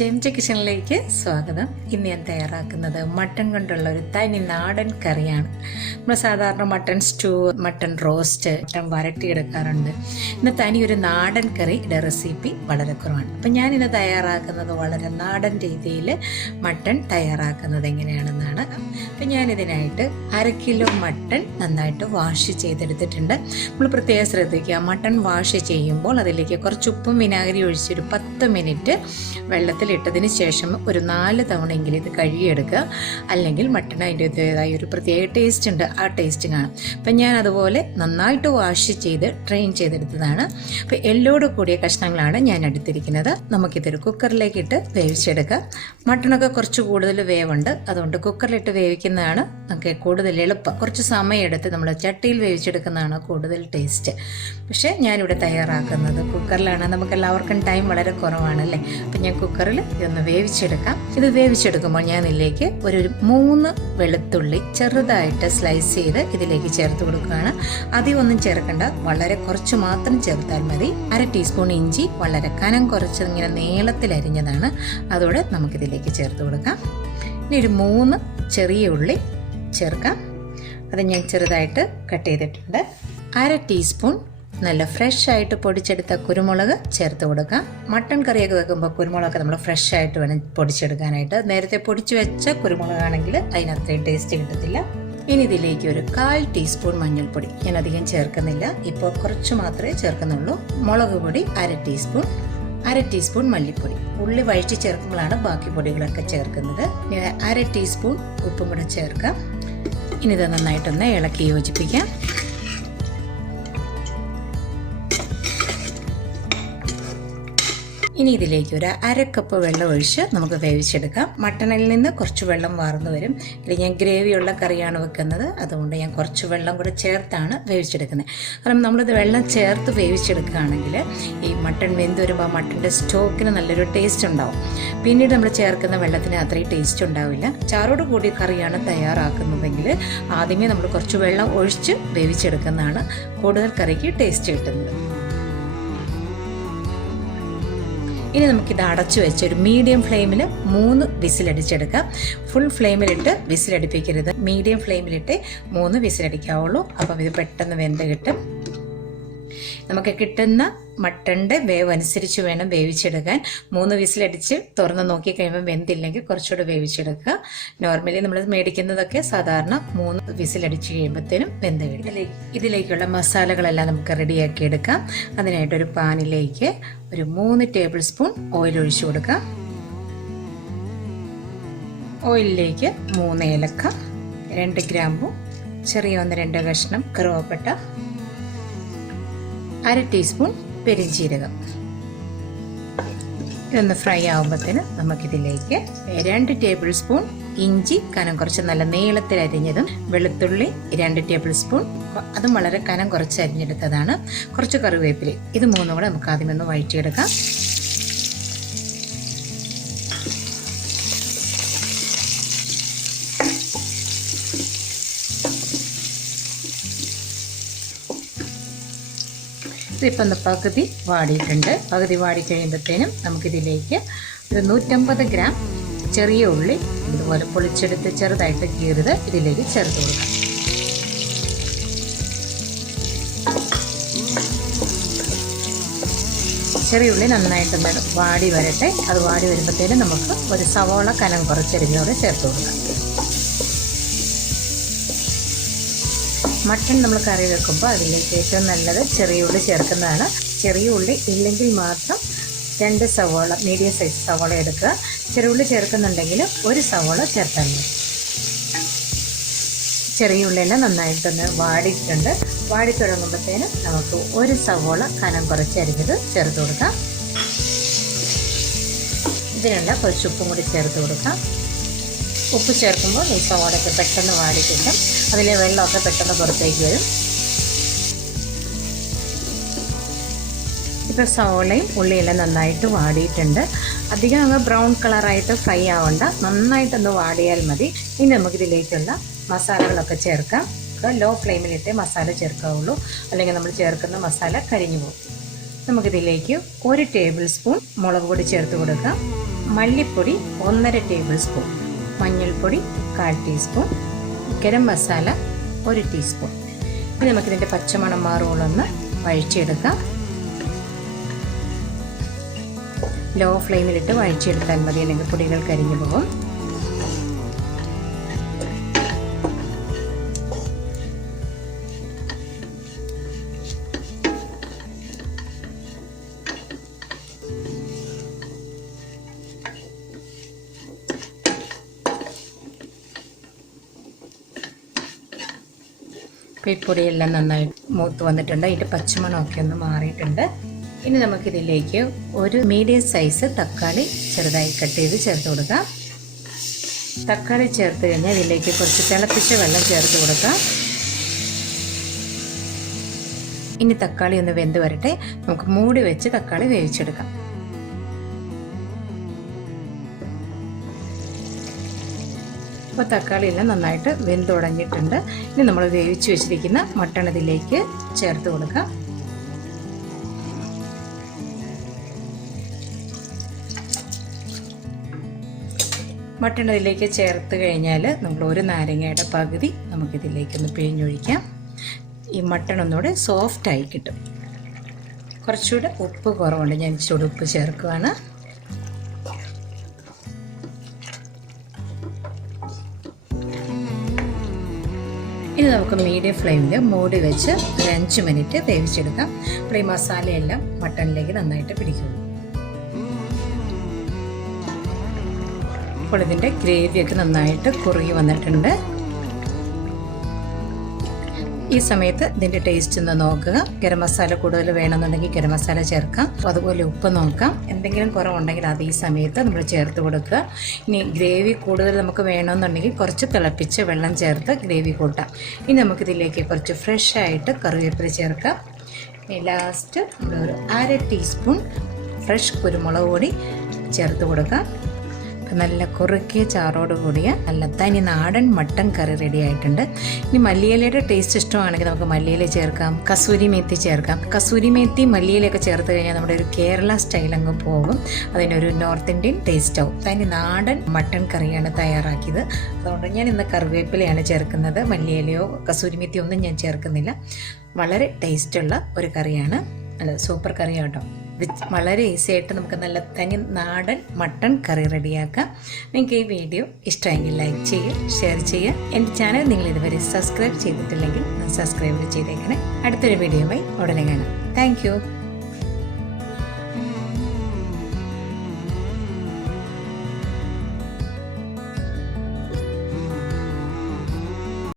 JMJ കിച്ചണിലേക്ക് സ്വാഗതം. ഇന്ന് ഞാൻ തയ്യാറാക്കുന്നത് മട്ടൺ കൊണ്ടുള്ള ഒരു തനി നാടൻ കറിയാണ്. നമ്മൾ സാധാരണ mutton stew, mutton roast, mutton വരട്ടിയെടുക്കാറുണ്ട്. ഇന്ന് തനി ഒരു നാടൻ കറിയുടെ റെസിപ്പി വളരെ കുറവാണ്. അപ്പം ഞാനിന്ന് തയ്യാറാക്കുന്നത് വളരെ നാടൻ രീതിയിൽ മട്ടൺ തയ്യാറാക്കുന്നത് എങ്ങനെയാണെന്നാണ്. അപ്പം ഞാനിതിനായിട്ട് 1/2 കിലോ മട്ടൺ നന്നായിട്ട് വാഷ് ചെയ്തെടുത്തിട്ടുണ്ട്. നമ്മൾ പ്രത്യേകം ശ്രദ്ധിക്കുക, മട്ടൺ വാഷ് ചെയ്യുമ്പോൾ അതിലേക്ക് കുറച്ച് ഉപ്പും വിനാഗിരി ഒഴിച്ചൊരു 10 മിനിറ്റ് വെള്ളത്തിലിട്ടതിന് ശേഷം ഒരു 4 തവണയെങ്കിലും ഇത് കഴുകിയെടുക്കുക. അല്ലെങ്കിൽ മട്ടൺ അതിൻ്റെതായ ഒരു പ്രത്യേക ടേസ്റ്റ് ഉണ്ട്, ആ ടേസ്റ്റ് കാണും. അപ്പം ഞാൻ അതുപോലെ നന്നായിട്ട് വാഷ് ചെയ്ത് ട്രെയിൻ ചെയ്തെടുത്തതാണ്. അപ്പോൾ എല്ലോട് കൂടിയ കഷ്ണങ്ങളാണ് ഞാൻ എടുത്തിരിക്കുന്നത്. നമുക്കിതൊരു കുക്കറിലേക്ക് ഇട്ട് വേവിച്ചെടുക്കാം. മട്ടണൊക്കെ കുറച്ച് കൂടുതൽ വേവുണ്ട്, അതുകൊണ്ട് കുക്കറിലിട്ട് വേവിക്കുന്നതാണ് നമുക്ക് കൂടുതൽ എളുപ്പം. കുറച്ച് സമയമെടുത്ത് നമ്മൾ ചട്ടിയിൽ വേവിച്ചെടുക്കുന്നതാണ് കൂടുതൽ ടേസ്റ്റ്. പക്ഷേ ഞാനിവിടെ തയ്യാറാക്കുന്നത് കുക്കറിലാണ്. നമുക്ക് എല്ലാവർക്കും ടൈം വളരെ കുറവാണല്ലേ. അപ്പം ഞാൻ കുക്കറിൽ ഇതൊന്ന് വേവിച്ചെടുക്കാം. ഇത് വേവിച്ചെടുക്കുമ്പോൾ ഞാൻ ഇതിലേക്ക് ഒരു 3 വെളുത്തുള്ളി ചെറുതായിട്ട് സ്ലൈസ് ചെയ്ത് ഇതിലേക്ക് ചേർത്ത് കൊടുക്കുകയാണ്. അധികം ഒന്നും ചേർക്കണ്ട, വളരെ കുറച്ച് മാത്രം ചേർത്താൽ മതി. 1/2 ടീസ്പൂൺ ഇഞ്ചി വളരെ കനം കുറച്ച് ഇങ്ങനെ നീളത്തിൽ അരിഞ്ഞതാണ്, അതോടെ നമുക്കിതിലേക്ക് ചേർത്ത് കൊടുക്കാം. ഇനി ഒരു 3 ചെറിയ ഉള്ളി ചേർക്കാം. അത് ഞാൻ ചെറുതായിട്ട് കട്ട് ചെയ്തിട്ടുണ്ട്. 1/2 ടീസ്പൂൺ നല്ല ഫ്രഷ് ആയിട്ട് പൊടിച്ചെടുത്ത കുരുമുളക് ചേർത്ത് കൊടുക്കാം. മട്ടൺ കറിയൊക്കെ വെക്കുമ്പോൾ കുരുമുളകൊക്കെ നമ്മൾ ഫ്രഷ് ആയിട്ട് വേണം പൊടിച്ചെടുക്കാനായിട്ട്. നേരത്തെ പൊടിച്ചു വെച്ച കുരുമുളകാണെങ്കിൽ അതിനത്രയും ടേസ്റ്റ് കിട്ടത്തില്ല. ഇനി ഇതിലേക്ക് ഒരു 1/4 ടീസ്പൂൺ മഞ്ഞൾപ്പൊടി, ഞാൻ അധികം ചേർക്കുന്നില്ല, ഇപ്പോൾ കുറച്ച് മാത്രമേ ചേർക്കുന്നുള്ളൂ. മുളക് പൊടി 1/2 ടീസ്പൂൺ, 1/2 ടീസ്പൂൺ മല്ലിപ്പൊടി. ഉള്ളി വഴറ്റി ചേർക്കുമ്പോഴാണ് ബാക്കി പൊടികളൊക്കെ ചേർക്കുന്നത്. 1/2 ടീസ്പൂൺ ഉപ്പും കൂടെ ചേർക്കാം. ഇനി ഇത് നന്നായിട്ടൊന്ന് ഇളക്കി യോജിപ്പിക്കാം. ഇനി ഇതിലേക്ക് ഒരു 1/2 കപ്പ് വെള്ളം ഒഴിച്ച് നമുക്ക് വേവിച്ചെടുക്കാം. മട്ടണിൽ നിന്ന് കുറച്ച് വെള്ളം വാർന്നു വരും. ഇത് ഞാൻ ഗ്രേവിയുള്ള കറിയാണ് വെക്കുന്നത്, അതുകൊണ്ട് ഞാൻ കുറച്ച് വെള്ളം കൂടെ ചേർത്താണ് വേവിച്ചെടുക്കുന്നത്. കാരണം നമ്മളിത് വെള്ളം ചേർത്ത് വേവിച്ചെടുക്കുകയാണെങ്കിൽ ഈ മട്ടൺ വെന്ത് വരുമ്പോൾ മട്ടൻ്റെ സ്റ്റോക്കിന് നല്ലൊരു ടേസ്റ്റ് ഉണ്ടാവും. പിന്നീട് നമ്മൾ ചേർക്കുന്ന വെള്ളത്തിന് അത്രയും ടേസ്റ്റ് ഉണ്ടാവില്ല. ചാറോട് കൂടി കറിയാണ് തയ്യാറാക്കുന്നതെങ്കിൽ ആദ്യമേ നമ്മൾ കുറച്ച് വെള്ളം ഒഴിച്ച് വേവിച്ചെടുക്കുന്നതാണ് കൂടുതൽ കറിക്ക് ടേസ്റ്റ് കിട്ടുന്നത്. ഇനി നമുക്കിത് അടച്ചു വെച്ച് ഒരു മീഡിയം ഫ്ലെയിമിൽ 3 വിസിലടിച്ചെടുക്കാം. ഫുൾ ഫ്ലെയിമിലിട്ട് വിസിലടിപ്പിക്കരുത്, മീഡിയം ഫ്ലെയിമിലിട്ട് 3 വിസിലടിക്കാവുള്ളൂ. അപ്പം ഇത് പെട്ടെന്ന് വെന്ത് കിട്ടും. നമുക്ക് കിട്ടുന്ന മട്ടൻ്റെ വേവ് അനുസരിച്ച് വേണം വേവിച്ചെടുക്കാൻ. 3 വിസിലടിച്ച് തുറന്ന് നോക്കി കഴിയുമ്പോൾ വെന്തില്ലെങ്കിൽ കുറച്ചുകൂടെ വേവിച്ചെടുക്കുക. നോർമലി നമ്മൾ മേടിക്കുന്നതൊക്കെ സാധാരണ 3 വിസിലടിച്ച് കഴിയുമ്പോഴത്തേനും വെന്ത് കിട്ടും. ഇതിലേക്കുള്ള മസാലകളെല്ലാം നമുക്ക് റെഡിയാക്കി എടുക്കാം. അതിനായിട്ടൊരു പാനിലേക്ക് ഒരു 3 ടേബിൾ സ്പൂൺ ഓയിൽ ഒഴിച്ചു കൊടുക്കാം. ഓയിലിലേക്ക് 3 ഏലക്ക, 2 ഗ്രാമ്പു, ചെറിയ 1-2 കഷ്ണം കറുവപ്പട്ട, 1/2 ടീസ്പൂൺ പെരിഞ്ജീരകം. ഇതൊന്ന് ഫ്രൈ ആകുമ്പോഴത്തേന് നമുക്കിതിലേക്ക് 2 ടേബിൾ സ്പൂൺ ഇഞ്ചി കനം കുറച്ച് നല്ല നീളത്തിൽ അരിഞ്ഞതും, വെളുത്തുള്ളി 2 ടേബിൾ സ്പൂൺ, അതും വളരെ കനം കുറച്ച് അരിഞ്ഞെടുത്തതാണ്, കുറച്ച് കറിവേപ്പില, ഇത് 3 കൂടെ നമുക്ക് ആദ്യം ഒന്ന് വഴറ്റിയെടുക്കാം. ഇതിപ്പോൾ ഒന്ന് പകുതി വാടിയിട്ടുണ്ട്. പകുതി വാടി കഴിയുമ്പോഴത്തേനും നമുക്കിതിലേക്ക് ഒരു 150 ഗ്രാം ചെറിയ ഉള്ളി ഇതുപോലെ പൊളിച്ചെടുത്ത് ചെറുതായിട്ട് കീറിയത് ഇതിലേക്ക് ചേർത്ത് കൊടുക്കാം. ചെറിയ ഉള്ളി നന്നായിട്ടൊന്ന് വാടി വരട്ടെ. അത് വാടി വരുമ്പോഴത്തേനും നമുക്ക് ഒരു സവോള കനം കുറച്ചരിഞ്ഞോടെ ചേർത്ത് കൊടുക്കാം. മട്ടൺ നമ്മൾ കറി വെക്കുമ്പോൾ അതിലേക്ക് ഏറ്റവും നല്ലത് ചെറിയ ഉള്ളി ചേർക്കുന്നതാണ്. ചെറിയ ഉള്ളി ഇല്ലെങ്കിൽ മാത്രം 2 സവോള, മീഡിയം സൈസ് സവോള എടുക്കുക. ചെറിയ ഉള്ളി ചേർക്കുന്നുണ്ടെങ്കിൽ 1 സവോള ചേർത്താൽ മതി. ചെറിയ ഉള്ളിയെല്ലാം നന്നായിട്ടൊന്ന് വാടിയിട്ടുണ്ട്. വാടി തുടങ്ങുമ്പോഴത്തേനും നമുക്ക് 1 സവോള കനം കുറച്ചരിഞ്ഞത് ചേർത്ത് കൊടുക്കാം. ഇതിനുള്ള കുറച്ച് ഉപ്പും കൂടി ചേർത്ത് കൊടുക്കാം. ഉപ്പ് ചേർക്കുമ്പോൾ ഈ സവാളയൊക്കെ പെട്ടെന്ന് വാടി കിട്ടും. അതിലെ വെള്ളമൊക്കെ പെട്ടെന്ന് പുറത്തേക്ക് വരും. ഇപ്പോൾ സവാളയും ഉള്ളിയെല്ലാം നന്നായിട്ട് വാടിയിട്ടുണ്ട്. അധികം അങ്ങ് ബ്രൗൺ കളറായിട്ട് ഫ്രൈ ആവണ്ട, നന്നായിട്ടൊന്ന് വാടിയാൽ മതി. ഇനി നമുക്കിതിലേക്കുള്ള മസാലകളൊക്കെ ചേർക്കാം. ലോ ഫ്ലെയിമിലിട്ടേ മസാല ചേർക്കാവുള്ളൂ, അല്ലെങ്കിൽ നമ്മൾ ചേർക്കുന്ന മസാല കരിഞ്ഞു പോകും. നമുക്കിതിലേക്ക് 1 ടേബിൾ സ്പൂൺ മുളക് പൊടി ചേർത്ത് കൊടുക്കാം. മല്ലിപ്പൊടി 1.5 ടേബിൾ സ്പൂൺ, മഞ്ഞൾപ്പൊടി 1/4 ടീസ്പൂൺ, ഗരം മസാല 1 ടീസ്പൂൺ. ഇനി നമുക്കിതിൻ്റെ പച്ചമണം മാറുകളൊന്ന് വഴിച്ചെടുക്കാം. ലോ ഫ്ലെയിമിലിട്ട് വഴിച്ചെടുത്താൽ മതി, അല്ലെങ്കിൽ പൊടികൾ കരിഞ്ഞു പോകും. ഈ പൊടിയെല്ലാം നന്നായി മൂത്ത് വന്നിട്ടുണ്ട്. അതിൻ്റെ പച്ചമണമൊക്കെ ഒന്ന് മാറിയിട്ടുണ്ട്. ഇനി നമുക്കിതിലേക്ക് ഒരു മീഡിയം സൈസ് തക്കാളി ചെറുതായി കട്ട് ചെയ്ത് ചേർത്ത് കൊടുക്കാം. തക്കാളി ചേർത്ത് കഴിഞ്ഞാൽ ഇതിലേക്ക് കുറച്ച് തിളപ്പിച്ച വെള്ളം ചേർത്ത് കൊടുക്കാം. ഇനി തക്കാളി ഒന്ന് വെന്ത് വരട്ടെ. നമുക്ക് മൂടി വെച്ച് തക്കാളി വേവിച്ചെടുക്കാം. അപ്പോൾ തക്കാളി എല്ലാം നന്നായിട്ട് വെന്തുടഞ്ഞിട്ടുണ്ട്. ഇനി നമ്മൾ വേവിച്ച് വെച്ചിരിക്കുന്ന മട്ടൺ ഇതിലേക്ക് ചേർത്ത് കൊടുക്കാം. മട്ടൺ ഇതിലേക്ക് ചേർത്ത് കഴിഞ്ഞാൽ നമ്മൾ ഒരു നാരങ്ങയുടെ പകുതി നമുക്കിതിലേക്കൊന്ന് പിഴിഞ്ഞൊഴിക്കാം. ഈ മട്ടൺ ഒന്നുകൂടെ സോഫ്റ്റായി കിട്ടും. കുറച്ചുകൂടെ ഉപ്പ് കുറവുണ്ട്, ഞാൻ ഇച്ചിരി ഉപ്പ് ചേർക്കുകയാണ്. ഇനി നമുക്ക് മീഡിയം ഫ്ലെയിമിൽ മൂടി വെച്ച് ഒരു 5 മിനിറ്റ് വേവിച്ചെടുക്കാം. അപ്പോൾ ഈ മസാലയെല്ലാം മട്ടണിലേക്ക് നന്നായിട്ട് പിടിക്കും. അപ്പോൾ ഇതിൻ്റെ ഗ്രേവിയൊക്കെ നന്നായിട്ട് കുറുകി വന്നിട്ടുണ്ട്. ഈ സമയത്ത് ഇതിൻ്റെ ടേസ്റ്റ് ഒന്ന് നോക്കുക. ഗരം മസാല കൂടുതൽ വേണമെന്നുണ്ടെങ്കിൽ ഗരം മസാല ചേർക്കാം. അതുപോലെ ഉപ്പ് നോക്കാം. എന്തെങ്കിലും കുറവുണ്ടെങ്കിൽ അത് ഈ സമയത്ത് നമ്മൾ ചേർത്ത് കൊടുക്കുക. ഇനി ഗ്രേവി കൂടുതൽ നമുക്ക് വേണമെന്നുണ്ടെങ്കിൽ കുറച്ച് തിളപ്പിച്ച് വെള്ളം ചേർത്ത് ഗ്രേവി കൂട്ടാം. ഇനി നമുക്കിതിലേക്ക് കുറച്ച് ഫ്രഷ് ആയിട്ട് കറിവേപ്പില ചേർക്കാം. ഇനി ലാസ്റ്റ് നമ്മളൊരു 1/2 ടീസ്പൂൺ ഫ്രഷ് കുരുമുളക് പൊടി ചേർത്ത് കൊടുക്കാം. നല്ല കുറുക്കിയ ചാറോട് കൂടിയ നല്ല തനി നാടൻ മട്ടൻ കറി റെഡി ആയിട്ടുണ്ട്. ഇനി മല്ലിയിലയുടെ ടേസ്റ്റ് ഇഷ്ടമാണെങ്കിൽ നമുക്ക് മല്ലിയില ചേർക്കാം, കസൂരി മേത്തി ചേർക്കാം. കസൂരി മേത്തി മല്ലിയിലൊക്കെ ചേർത്ത് കഴിഞ്ഞാൽ നമ്മുടെ ഒരു കേരള സ്റ്റൈൽ അങ്ങ് പോകും. അതിനൊരു നോർത്ത് ഇന്ത്യൻ ടേസ്റ്റ് ആവും. തനി നാടൻ മട്ടൻ കറിയാണ് തയ്യാറാക്കിയത്. അതുകൊണ്ട് ഞാൻ ഇന്ന് കറിവേപ്പിലയാണ് ചേർക്കുന്നത്. മല്ലിയിലയോ കസൂരി മേത്തിയോ ഒന്നും ഞാൻ ചേർക്കുന്നില്ല. വളരെ ടേസ്റ്റുള്ള ഒരു കറിയാണ്. അല്ല, സൂപ്പർ കറിയാണ് കേട്ടോ. വളരെ ഈസി ആയിട്ട് നമുക്ക് നല്ല തനി നാടൻ മട്ടൺ കറി റെഡിയാക്കാം. നിങ്ങൾക്ക് ഈ വീഡിയോ ഇഷ്ടമെങ്കിൽ ലൈക്ക് ചെയ്യുക, ഷെയർ ചെയ്യുക. എൻ്റെ ചാനൽ നിങ്ങൾ ഇതുവരെ സബ്സ്ക്രൈബ് ചെയ്തിട്ടില്ലെങ്കിൽ സബ്സ്ക്രൈബ് ചെയ്തേക്കണേ. അടുത്തൊരു വീഡിയോയുമായി ഉടനെ കാണാം. താങ്ക്